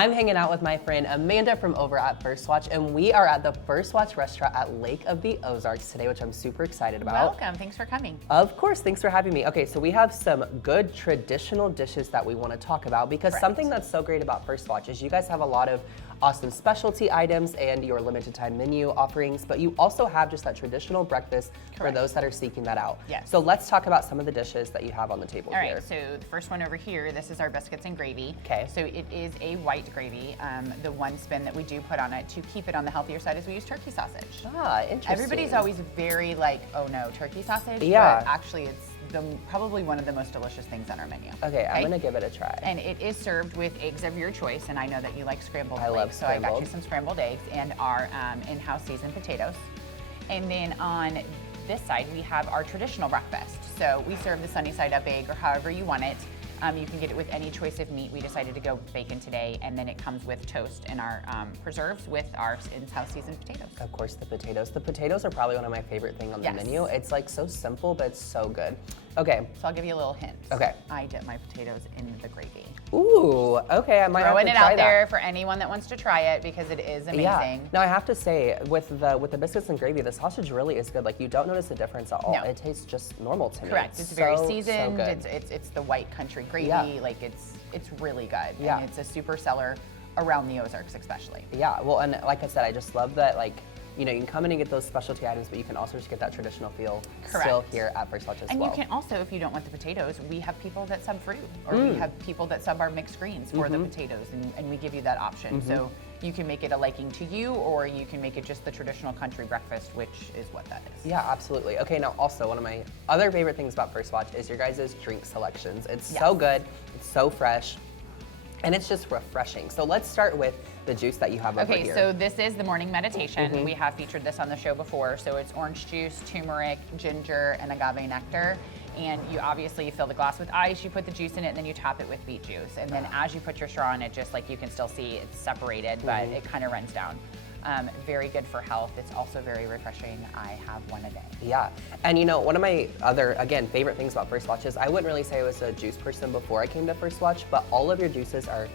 I'm hanging out with my friend Amanda from over at First Watch, and we are at the First Watch restaurant at Lake of the Ozarks today, which I'm super excited about. Welcome, thanks for coming. Of course, thanks for having me. Okay, so we have some good traditional dishes that we want to talk about because something that's so great about First Watch is you guys have a lot of awesome specialty items and your limited time menu offerings, but you also have just that traditional breakfast for those that are seeking that out. Yes. So let's talk about some of the dishes that you have on the table here. All right, so the first one over here, this is our biscuits and gravy. Okay. So it is a white gravy. The one spin that we do put on it to keep it on the healthier side is we use turkey sausage. Ah, interesting. Everybody's always very like, oh no, turkey sausage? Yeah. But actually it's probably one of the most delicious things on our menu. Okay, I'm gonna give it a try. And it is served with eggs of your choice, and I know that you like scrambled eggs. I love So I got scrambled. you some scrambled eggs and our in-house seasoned potatoes. And then on this side, we have our traditional breakfast. So we serve the sunny side up egg or however you want it. You can get it with any choice of meat. We decided to go bacon today, and then it comes with toast and our preserves with our in-house seasoned potatoes. Of course, the potatoes. The potatoes are probably one of my favorite things on the menu. It's like so simple, but it's so good. Okay. So I'll give you a little hint. Okay. I dip my potatoes in the gravy. Ooh, okay, I might have to Throwing it try out that. there for anyone that wants to try it because it is amazing. Yeah. Now I have to say, with the biscuits and gravy, the sausage really is good. Like you don't notice a difference at all. No. It tastes just normal to me. Correct. It's very seasoned. So good. It's the white country gravy. Yeah. Like it's really good. Yeah. And it's a super seller around the Ozarks especially. Yeah. Well, and like I said, I just love that. Like, you know, you can come in and get those specialty items, but you can also just get that traditional feel still here at First Watch as well. And you can also, if you don't want the potatoes, we have people that sub fruit, or we have people that sub our mixed greens for the potatoes, and we give you that option. So you can make it a liking to you, or you can make it just the traditional country breakfast, which is what that is. Yeah, absolutely. Okay, now also one of my other favorite things about First Watch is your guys' drink selections. It's so good, it's so fresh, and it's just refreshing. So let's start with the juice that you have over here. Okay, so this is the morning meditation. We have featured this on the show before. So it's orange juice, turmeric, ginger, and agave nectar. And you obviously fill the glass with ice, you put the juice in it, and then you top it with beet juice. And then as you put your straw in it, just like you can still see it's separated, but it kind of runs down. Very good for health. It's also very refreshing. I have one a day. Yeah, and you know, one of my other, again, favorite things about First Watch is I wouldn't really say I was a juice person before I came to First Watch, but all of your juices are,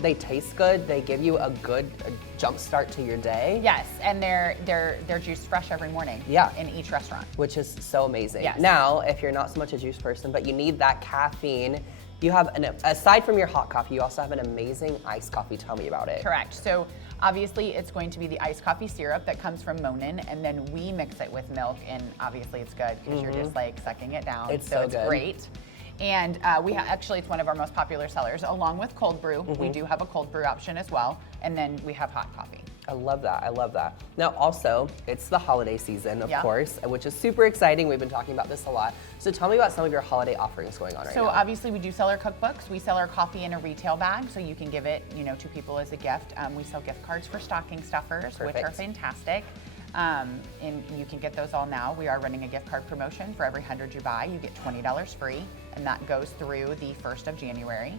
they taste good. They give you a good jump start to your day. Yes, and they're juiced fresh every morning. Yeah. In each restaurant. Which is so amazing. Yes. Now, if you're not so much a juice person, but you need that caffeine, you have, aside from your hot coffee, you also have an amazing iced coffee. Tell me about it. Correct. So obviously it's going to be the iced coffee syrup that comes from Monin, and then we mix it with milk, and obviously it's good because you're just like sucking it down. It's so good. Great. And actually it's one of our most popular sellers, along with cold brew. We do have a cold brew option as well, and then we have hot coffee. I love that. I love that. Now, also, it's the holiday season, of Yeah. course, which is super exciting. We've been talking about this a lot. So tell me about some of your holiday offerings going on right now. So obviously we do sell our cookbooks. We sell our coffee in a retail bag, so you can give it, to people as a gift. We sell gift cards for stocking stuffers, which are fantastic. And you can get those all now. We are running a gift card promotion. For every 100 you buy, you get $20 free, and that goes through the 1st of January.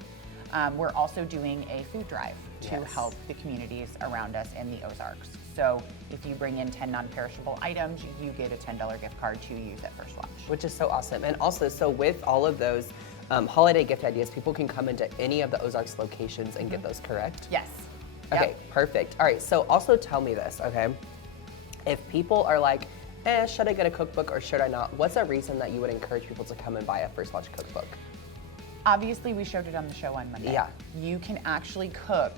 We're also doing a food drive to help the communities around us in the Ozarks. So if you bring in 10 non-perishable items, you get a $10 gift card to use at First Watch. Which is so awesome. And also, so with all of those holiday gift ideas, people can come into any of the Ozarks locations and get those, correct? Yes. Okay, perfect. All right, so also tell me this, okay? If people are like, should I get a cookbook or should I not? What's a reason that you would encourage people to come and buy a First Watch cookbook? Obviously, we showed it on the show on Monday. Yeah. You can actually cook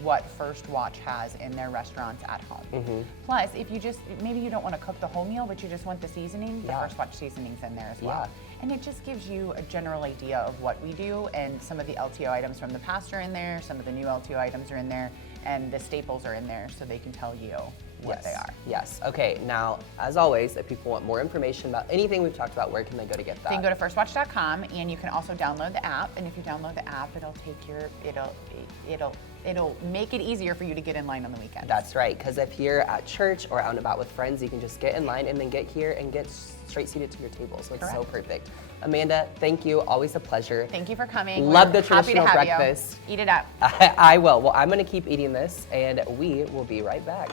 what First Watch has in their restaurants at home. Plus, if you maybe you don't want to cook the whole meal, but you just want the seasoning, the First Watch seasoning's in there as well. And it just gives you a general idea of what we do, and some of the LTO items from the past are in there, some of the new LTO items are in there, and the staples are in there so they can tell you what they are. Yes. Okay. Now, as always, if people want more information about anything we've talked about, where can they go to get that? You can go to firstwatch.com, and you can also download the app. And if you download the app, it'll make it easier for you to get in line on the weekend. That's right. Because if you're at church or out and about with friends, you can just get in line and then get here and get straight seated to your table. So it's so perfect. Amanda, thank you. Always a pleasure. Thank you for coming. Love the Happy to traditional have breakfast. You. Eat it up. I will. Well, I'm going to keep eating this, and we will be right back.